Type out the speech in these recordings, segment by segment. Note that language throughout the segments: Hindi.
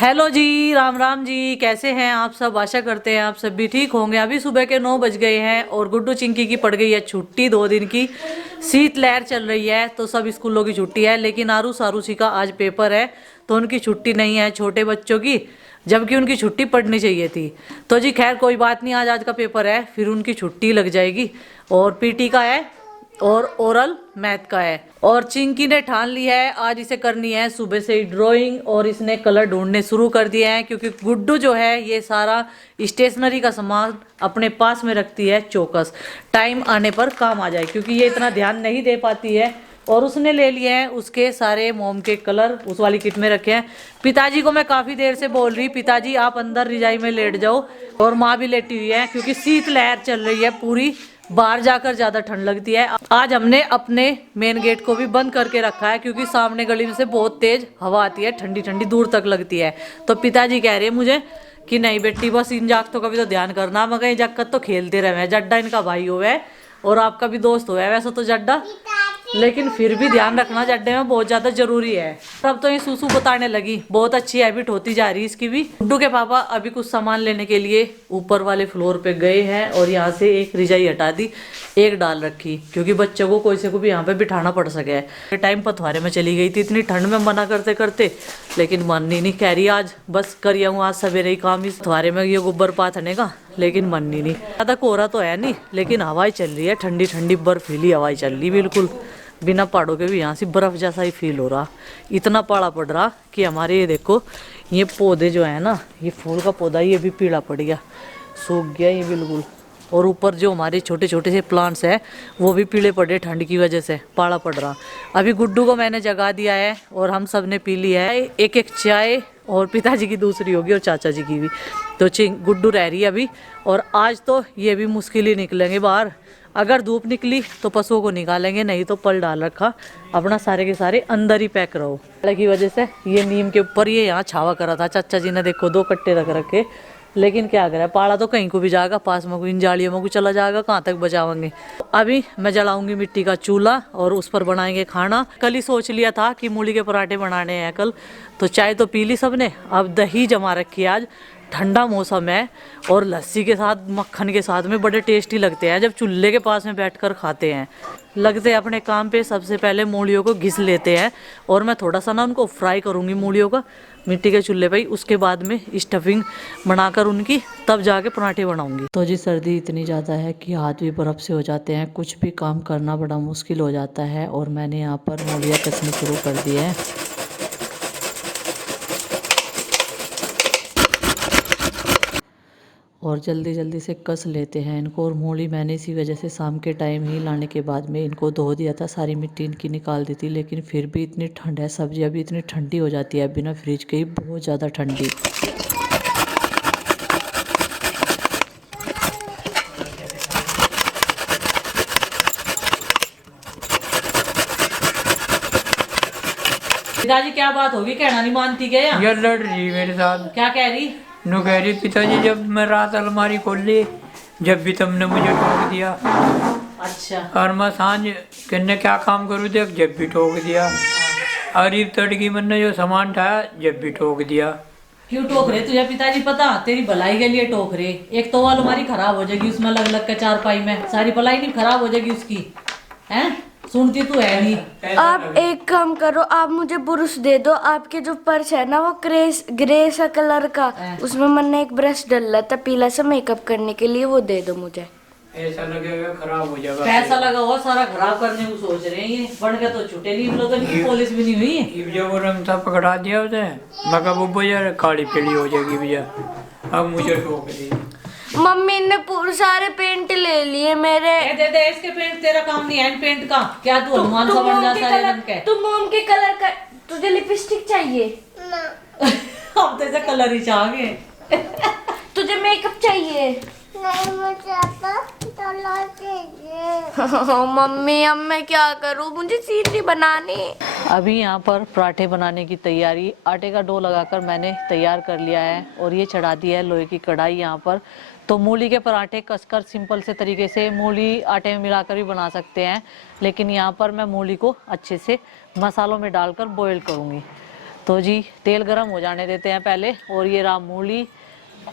हेलो जी, राम राम जी। कैसे हैं आप सब? आशा करते हैं आप सब भी ठीक होंगे। अभी सुबह के 9 बज गए हैं और गुड्डू चिंकी की पड़ गई है छुट्टी 2 दिन की। शीतलहर चल रही है तो सब स्कूलों की छुट्टी है, लेकिन आरुष आरुषी का आज पेपर है तो उनकी छुट्टी नहीं है, छोटे बच्चों की, जबकि उनकी छुट्टी पड़नी चाहिए थी। तो जी खैर कोई बात नहीं, आज का पेपर है, फिर उनकी छुट्टी लग जाएगी। और पीटी का है और ओरल मैथ का है। और चिंकी ने ठान ली है आज इसे करनी है सुबह से ही ड्राइंग, और इसने कलर ढूंढने शुरू कर दिए हैं, क्योंकि गुड्डू जो है ये सारा स्टेशनरी का सामान अपने पास में रखती है चौकस, टाइम आने पर काम आ जाए, क्योंकि ये इतना ध्यान नहीं दे पाती है। और उसने ले लिए हैं उसके सारे मोम के कलर, उस वाली किट में रखे हैं। पिताजी को मैं काफ़ी देर से बोल रही, पिताजी आप अंदर रिजाई में लेट जाओ, और माँ भी लेटी हुई है, क्योंकि शीतलहर चल रही है पूरी, बाहर जाकर ज्यादा ठंड लगती है। आज हमने अपने मेन गेट को भी बंद करके रखा है, क्योंकि सामने गली में से बहुत तेज हवा आती है, ठंडी ठंडी दूर तक लगती है। तो पिताजी कह रहे हैं मुझे कि नहीं बेटी, बस इन जागतों का भी तो ध्यान करना, मगर जागत तो खेलते रहे, जड्डा इनका भाई हो है और आपका भी दोस्त हो है वैसे तो जड्डा, लेकिन फिर भी ध्यान रखना जड्डे में बहुत ज्यादा जरूरी है। तब तो ये सूसू बताने लगी, बहुत अच्छी हैबिट होती जा रही है इसकी भी। गुड्डू के पापा अभी कुछ सामान लेने के लिए ऊपर वाले फ्लोर पे गए हैं, और यहाँ से एक रिजाई हटा दी, एक डाल रखी, क्योंकि बच्चों को कोई से को भी यहाँ पे बिठाना पड़ सके। टाइम पथवारे में चली गई थी इतनी ठंड में मना करते करते, लेकिन माननी नहीं, कह रही आज बस करिए हूँ, आज सवेरे ही काम इस पथवारे में ये गोबर पाथने का, लेकिन माननी नहीं। ज्यादा कोहरा तो है नहीं, लेकिन हवाएं चल रही है, ठंडी ठंडी बर्फीली हवाएं चल रही, बिल्कुल बिना पहाड़ों के भी यहाँ से बर्फ जैसा ही फील हो रहा। इतना पाला पड़ रहा कि हमारे ये देखो, ये पौधे जो है ना, ये फूल का पौधा ये भी पीला पड़ गया, सूख गया ये बिल्कुल। और ऊपर जो हमारे छोटे छोटे से प्लांट्स है वो भी पीले पड़े, ठंड की वजह से पाला पड़ रहा। अभी गुड्डू को मैंने जगा दिया है और हम सब ने पी लिया है एक एक चाय, और पिताजी की दूसरी होगी और चाचा जी की भी। तो गुड्डू रह रही है अभी, और आज तो ये भी मुश्किल ही निकलेंगे बाहर। अगर धूप निकली तो पशुओं को निकालेंगे, नहीं तो पल डाल रखा अपना, सारे के सारे अंदर ही पैक रहो। की वजह से ये नीम के ऊपर ये यहाँ छावा करा था, चाचा जी ने देखो 2 कट्टे रख रखे, लेकिन क्या करें, पाला तो कहीं को भी जाएगा, पास में इन जालियों में को चला जाएगा, कहाँ तक बचावेंगे। अभी मैं जलाऊंगी मिट्टी का चूल्हा और उस पर बनाएंगे खाना। कल ही सोच लिया था कि मूली के पराठे बनाने हैं कल, तो चाय तो पी ली सबने, अब दही जमा रखी है, आज ठंडा मौसम है, और लस्सी के साथ मक्खन के साथ में बड़े टेस्टी लगते हैं जब चूल्हे के पास में बैठकर खाते हैं। लगते हैं अपने काम पे, सबसे पहले मूलियों को घिस लेते हैं, और मैं थोड़ा सा ना उनको फ्राई करूंगी मूलियों का मिट्टी के चूल्हे पे ही, उसके बाद में स्टफिंग बनाकर उनकी तब जाके पराठे बनाऊंगी। तो जी सर्दी इतनी ज़्यादा है कि हाथ भी बर्फ़ से हो जाते हैं, कुछ भी काम करना बड़ा मुश्किल हो जाता है, और मैंने यहाँ पर मूलियाँ कसनी शुरू कर दी है। और जल्दी जल्दी से कस लेते हैं इनको। और मूली मैंने इसी वजह से शाम के टाइम ही लाने के बाद में इनको धो दिया था, सारी मिट्टी इनकी निकाल दी थी, लेकिन फिर भी इतनी ठंड है, सब्जी अभी इतनी ठंडी हो जाती है बिना फ्रिज के ही, बहुत ज़्यादा ठंडी। पिताजी क्या बात होगी, कहना नहीं मानती क्या? ये लड़ रही मेरे साथ। क्या कह रही? नु कह रही पिताजी जब मैं रात अलमारी खोल ली, जब भी तुमने मुझे टोक दिया। अच्छा। और मैं सांझ कहने क्या काम करूँ देख, जब भी टोक दिया। और ये तड़की मैंने जो सामान उठाया, जब भी टोक दिया। क्यों टोक रहे तुझे पिताजी? पता तेरी भलाई के लिए टोक रहे। एक तो वो अलमारी खराब हो जाएगी उसमें लग लग के चारपाई में, सारी भलाई नहीं खराब हो जाएगी उसकी, हैं? सुनती तो है नहीं। आप एक काम करो, आप मुझे ब्रश दे दो, आपके जो पर्स है ना वो ग्रे सा कलर का, उसमें मैंने एक ब्रश डाला था पीला सा मेकअप करने के लिए, वो दे दो मुझे। ऐसा लगेगा खराब हो जाएगा। पैसा लगा हुआ सारा खराब करने को सोच रहे हैं ये, बन के तो छुटे नहीं, तो इनकी पॉलिश भी नहीं हुई। जब वो रंग था पकड़ा दिया उसे, मगर वो भैया काली पीली हो जाएगी भैया, अब मुझे टोक दी। मम्मी ने पूरे सारे पेंट ले लिए मेरे। दे दे इसके पेंट, तेरा काम नहीं है पेंट का। क्या तू हनुमान सा बन जाता है रंग के? तुम मोम के कलर का, तुझे लिपस्टिक चाहिए? अब तो कलर ही चाहिए। तुझे मेकअप चाहिए? नहीं मुझे मम्मी अब मैं क्या करूं, मुझे सीढ़ी बनानी। अभी यहाँ पर पराठे बनाने की तैयारी, आटे का डो लगाकर मैंने तैयार कर लिया है, और ये चढ़ा दी है लोहे की कढ़ाई यहाँ पर। तो मूली के पराठे कसकर सिंपल से तरीके से मूली आटे में मिलाकर भी बना सकते हैं, लेकिन यहाँ पर मैं मूली को अच्छे से मसालों में डालकर बॉईल करूँगी। तो जी तेल गरम हो जाने देते हैं पहले। और ये रहा मूली,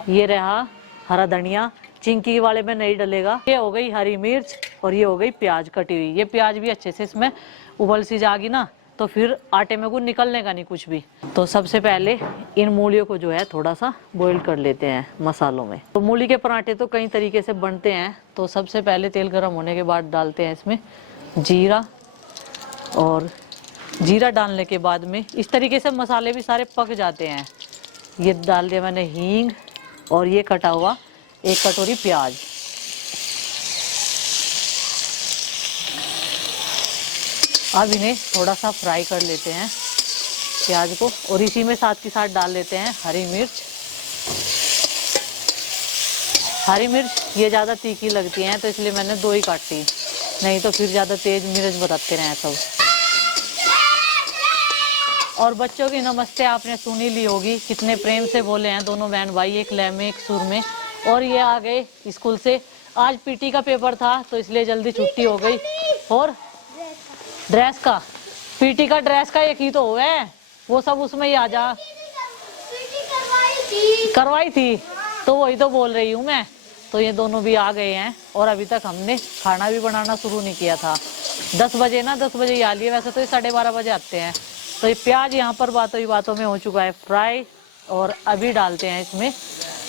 ये रहा हरा धनिया, चिंकी वाले में नहीं डलेगा। ये हो गई हरी मिर्च और ये हो गई प्याज कटी हुई। ये प्याज भी अच्छे से इसमें उबल सी जाएगी ना तो फिर आटे में कुछ निकलने का नहीं कुछ भी। तो सबसे पहले इन मूलियों को जो है थोड़ा सा बॉईल कर लेते हैं मसालों में। तो मूली के पराठे तो कई तरीके से बनते हैं। तो सबसे पहले तेल गर्म होने के बाद डालते हैं इसमें जीरा, और जीरा डालने के बाद में इस तरीके से मसाले भी सारे पक जाते हैं। ये डाल दिया मैंने हींग, और ये कटा हुआ 1 कटोरी प्याज। अब इन्हें थोड़ा सा फ्राई कर लेते हैं प्याज को, और इसी में साथ के साथ डाल लेते हैं हरी मिर्च। हरी मिर्च ये ज़्यादा तीखी लगती हैं तो इसलिए मैंने 2 ही काटी, नहीं तो फिर ज़्यादा तेज मिर्च बताते रहे सब। और बच्चों की नमस्ते आपने सुनी ली होगी, कितने प्रेम से बोले हैं दोनों बहन भाई, एक लय में एक सुर में। और ये आ गए स्कूल से। आज पीटी का पेपर था तो इसलिए जल्दी छुट्टी हो गई। और ड्रेस का, पीटी का ड्रेस का एक ही तो हुआ है, वो सब उसमें ही आ जा। करवाई थी तो वही तो बोल रही हूँ मैं। तो ये दोनों भी आ गए हैं और अभी तक हमने खाना भी बनाना शुरू नहीं किया था। 10 बजे ना, 10 बजे ही आ लिए, वैसे तो ये 12:30 बजे आते हैं। तो ये प्याज यहाँ पर बातों में हो चुका है फ्राई। और अभी डालते हैं इसमें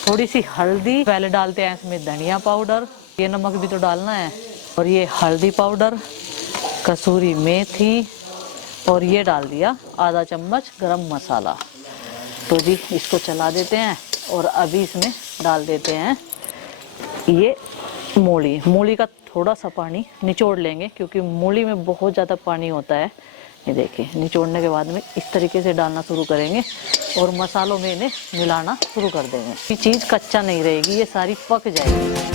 थोड़ी सी हल्दी, पहले डालते हैं इसमें धनिया पाउडर, ये नमक भी तो डालना है, और ये हल्दी पाउडर, कसूरी मेथी, और ये डाल दिया आधा चम्मच गरम मसाला। तो जी इसको चला देते हैं। और अभी इसमें डाल देते हैं ये मूली का थोड़ा सा पानी निचोड़ लेंगे, क्योंकि मूली में बहुत ज़्यादा पानी होता है। ये देखिए, निचोड़ने के बाद में इस तरीके से डालना शुरू करेंगे और मसालों में इन्हें मिलाना शुरू कर देंगे। ये चीज़ कच्चा नहीं रहेगी, ये सारी पक जाएगी।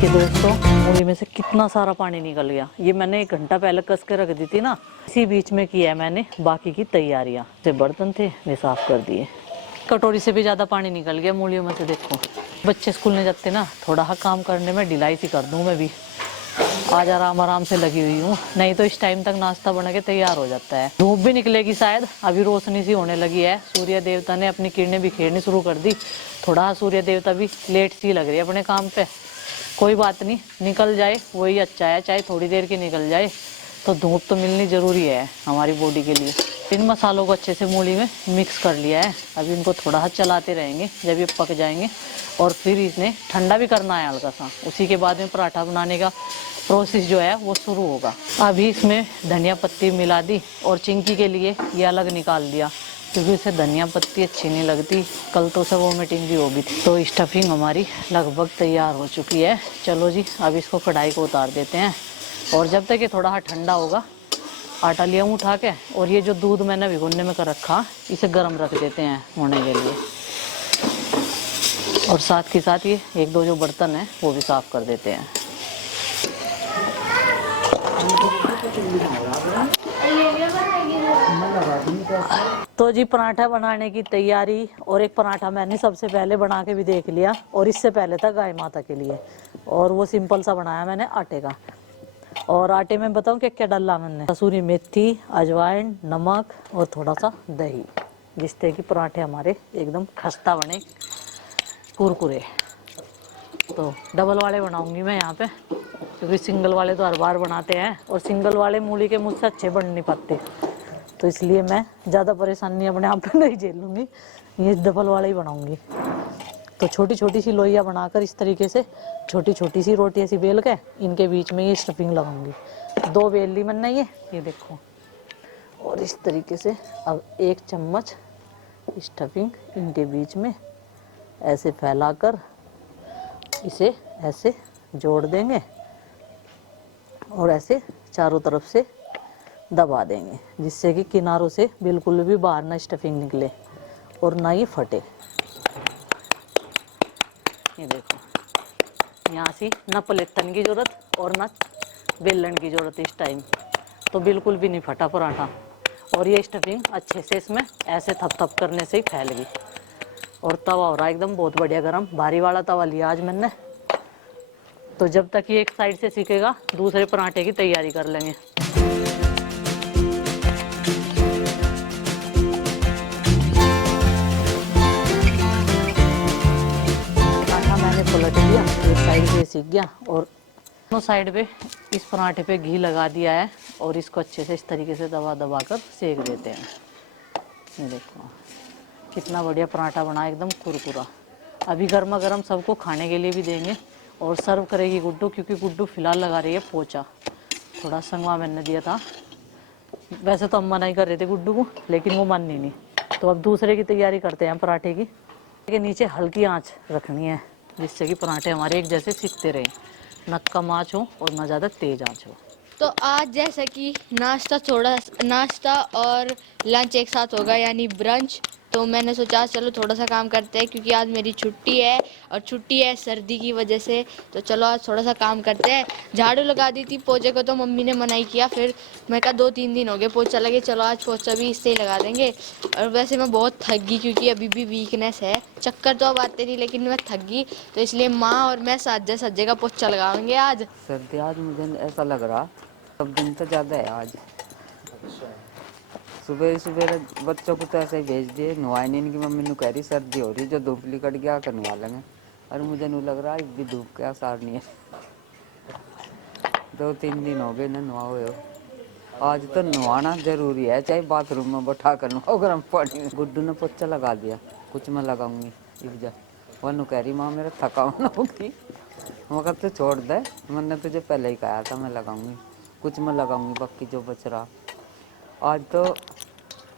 कि दोस्तों मूली में से कितना सारा पानी निकल गया। ये मैंने 1 घंटा पहले कस के रख दी थी ना, इसी बीच में किया है मैंने बाकी की तैयारियां। जो बर्तन थे वे साफ कर दिए। कटोरी से भी ज़्यादा पानी निकल गया मूलियों में से। देखो बच्चे स्कूल नहीं जाते ना, थोड़ा काम करने में ढिलाई सी कर दूँ मैं भी। आज आराम से लगी हुई हूँ, नहीं तो इस टाइम तक नाश्ता बन के तैयार हो जाता है। धूप भी निकलेगी शायद, अभी रोशनी सी होने लगी है। सूर्य देवता ने अपनी किरणें बिखेरनी शुरू कर दी। थोड़ा सूर्य देवता भी लेट सी लग रही है अपने काम पे। कोई बात नहीं, निकल जाए वही अच्छा है, चाहे थोड़ी देर की निकल जाए। तो धूप तो मिलनी ज़रूरी है हमारी बॉडी के लिए। इन मसालों को अच्छे से मूली में मिक्स कर लिया है। अभी इनको थोड़ा सा चलाते रहेंगे जब ये पक जाएंगे, और फिर इन्हें ठंडा भी करना है हल्का सा। उसी के बाद में पराठा बनाने का प्रोसेस जो है वो शुरू होगा। अभी इसमें धनिया पत्ती मिला दी, और चिंकी के लिए ये अलग निकाल दिया, क्योंकि इसे धनिया पत्ती अच्छी नहीं लगती। कल तो सब वोमिटिंग भी होगी थी। तो स्टफिंग हमारी लगभग तैयार हो चुकी है। चलो जी अब इसको कढ़ाई को उतार देते हैं, और जब तक ये थोड़ा ठंडा होगा, आटा लिया हूँ उठा के, और ये जो दूध मैंने भिगोने में कर रखा इसे गर्म रख देते हैं होने के लिए। और साथ के साथ ये 1-2 जो बर्तन हैं वो भी साफ कर देते हैं। तो जी पराठा बनाने की तैयारी, और एक पराठा मैंने सबसे पहले बना के भी देख लिया, और इससे पहले था गाय माता के लिए, और वो सिंपल सा बनाया मैंने आटे का। और आटे में बताऊं क्या क्या डाला मैंने, कसूरी मेथी, अजवाइन, नमक और थोड़ा सा दही, जिससे कि पराठे हमारे एकदम खस्ता बने, कुरकुरे। तो डबल वाले बनाऊंगी मैं यहाँ पे, क्योंकि सिंगल वाले तो हर बार बनाते हैं, और सिंगल वाले मूली के मुझसे अच्छे बन नहीं पाते। तो इसलिए मैं ज़्यादा परेशानी अपने आप पे नहीं झेलूंगी, ये डबल वाला ही बनाऊंगी। तो छोटी छोटी सी लोइयाँ बनाकर इस तरीके से छोटी छोटी सी रोटी ऐसी बेल के इनके बीच में ये स्टफिंग लगाऊंगी। 2 बेल ली मैंने ये देखो, और इस तरीके से अब 1 चम्मच स्टफिंग इनके बीच में ऐसे फैलाकर इसे ऐसे जोड़ देंगे, और ऐसे चारों तरफ से दबा देंगे, जिससे कि किनारों से बिल्कुल भी बाहर ना स्टफिंग निकले और ना ही फटे। ये देखो, यहाँ से ना पलटन की ज़रूरत और ना बेलन की ज़रूरत इस टाइम, तो बिल्कुल भी नहीं फटा पराठा। और ये स्टफिंग अच्छे से इसमें ऐसे थप करने से ही फैल गई। और तवा हो रहा है एकदम बहुत बढ़िया गरम, भारी वाला तवा लिया आज मैंने। तो जब तक ये एक साइड से सीखेगा दूसरे पराठे की तैयारी कर लेंगे। पराठा मैंने पलट दिया, एक साइड से सीख गया और दोनों साइड पे इस पराठे पे घी लगा दिया है और इसको अच्छे से इस तरीके से दबा दबा कर सेक देते हैं। ये देखो कितना बढ़िया पराठा बना, एकदम कुरकुरा। अभी गर्मा गर्म सबको खाने के लिए भी देंगे और सर्व करेगी गुड्डू, क्योंकि गुड्डू फिलहाल लगा रही है पोछा। थोड़ा संगवा मैंने दिया था, वैसे तो हम मना ही कर रहे थे गुड्डू को, लेकिन वो मान नहीं। तो अब दूसरे की तैयारी करते हैं पराठे की। के नीचे हल्की आंच रखनी है जिससे कि पराठे हमारे एक जैसे सिकते रहे, न कम आंच हो और न ज़्यादा तेज आंच हो। तो आज जैसा कि नाश्ता और लंच एक साथ होगा, यानी ब्रंच। तो मैंने सोचा चलो थोड़ा सा काम करते हैं, क्योंकि आज मेरी छुट्टी है और छुट्टी है सर्दी की वजह से। तो चलो आज थोड़ा सा काम करते हैं। झाड़ू लगा दी थी पोछे को, तो मम्मी ने मना ही किया। फिर मैं कहा 2-3 दिन हो गए पोछा लगे, चलो आज पोछा भी इससे ही लगा देंगे। और वैसे मैं बहुत थक गई, क्योंकि अभी भी वीकनेस है। चक्कर तो अब आते नहीं, लेकिन मैं थक गई। तो इसलिए माँ और मैं साजे सज्जे का पोछा लगाएंगे आज। सर्दी आज मुझे ऐसा लग रहा सब दिन तो ज़्यादा है आज। सुबह सुबह बच्चों को तो ऐसे ही भेज दिए, नहाए नहीं। इनकी मम्मी ने कह रही सर्दी हो रही, जो धूप निकट गया कर नहा लेंगे। और मुझे नहीं लग रहा भी धूप के आसार नहीं है। 2-3 दिन हो गए ना नहा हुए हो। आज तो नहाना जरूरी है, चाहे बाथरूम में बैठा कर नहाओ गर्म पानी में। गुड्डू ने पोछा लगा दिया, कुछ मैं लगाऊंगी इब्जा। वह कह रही माँ मेरा थकान होगी। मगर तो छोड़ दे, मैंने तुझे पहले ही कहा था मैं लगाऊंगी। कुछ मैं लगाऊंगी, बाकी जो बच रहा। आज तो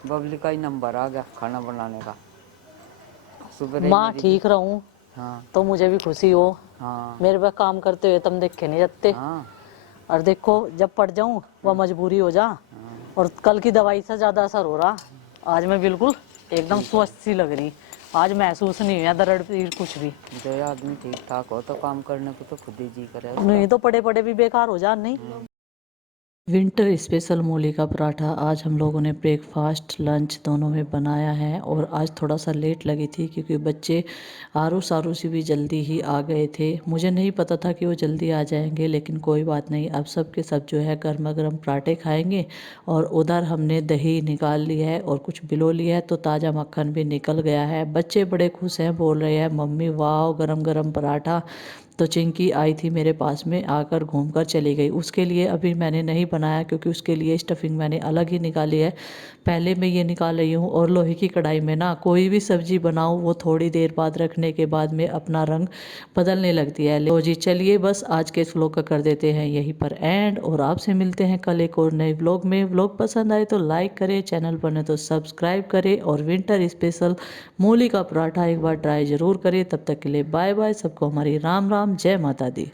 बबली का ही नंबर आ गया खाना बनाने का। सुबह माँ ठीक रहूं हाँ तो मुझे भी खुशी हो। हाँ मेरे पे काम करते हुए तुम देखे नहीं जाते, हाँ और देखो जब पड़ जाऊं वह मजबूरी हो जा। और कल की दवाई से ज्यादा असर हो रहा। आज मैं बिल्कुल एकदम स्वस्थ सी लग रही। आज महसूस नहीं हुआ दर्द पीड़ कुछ भी। जो आदमी ठीक ठाक हो तो काम करने को तो खुद ही जी करे उसका। नहीं तो पड़े पड़े भी बेकार हो जा नहीं। विंटर स्पेशल मूली का पराठा आज हम लोगों ने ब्रेकफास्ट लंच दोनों में बनाया है। और आज थोड़ा सा लेट लगी थी क्योंकि बच्चे आरू सारू से भी जल्दी ही आ गए थे। मुझे नहीं पता था कि वो जल्दी आ जाएंगे, लेकिन कोई बात नहीं, अब सब के सब जो है गर्मा गर्म पराठे खाएंगे। और उधर हमने दही निकाल लिया है और कुछ बिलो लिया है, तो ताज़ा मक्खन भी निकल गया है। बच्चे बड़े खुश हैं, बोल रहे हैं मम्मी वाह गरम गरम पराठा। तो चिंकी आई थी मेरे पास में, आकर घूमकर चली गई। उसके लिए अभी मैंने नहीं बनाया क्योंकि उसके लिए स्टफिंग मैंने अलग ही निकाली है। पहले मैं ये निकाल रही हूँ। और लोहे की कढ़ाई में ना कोई भी सब्जी बनाऊँ वो थोड़ी देर बाद रखने के बाद में अपना रंग बदलने लगती है। तो जी चलिए बस आज के इस व्लॉग का कर देते हैं यहीं पर एंड, और आपसे मिलते हैं कल एक और नए व्लॉग में। व्लॉग पसंद आए तो लाइक करें, चैनल पर नहीं तो सब्सक्राइब करें, और विंटर स्पेशल मूली का पराठा एक बार ट्राई ज़रूर करें। तब तक के लिए बाय बाय, सबको हमारी राम राम, जय माता दी।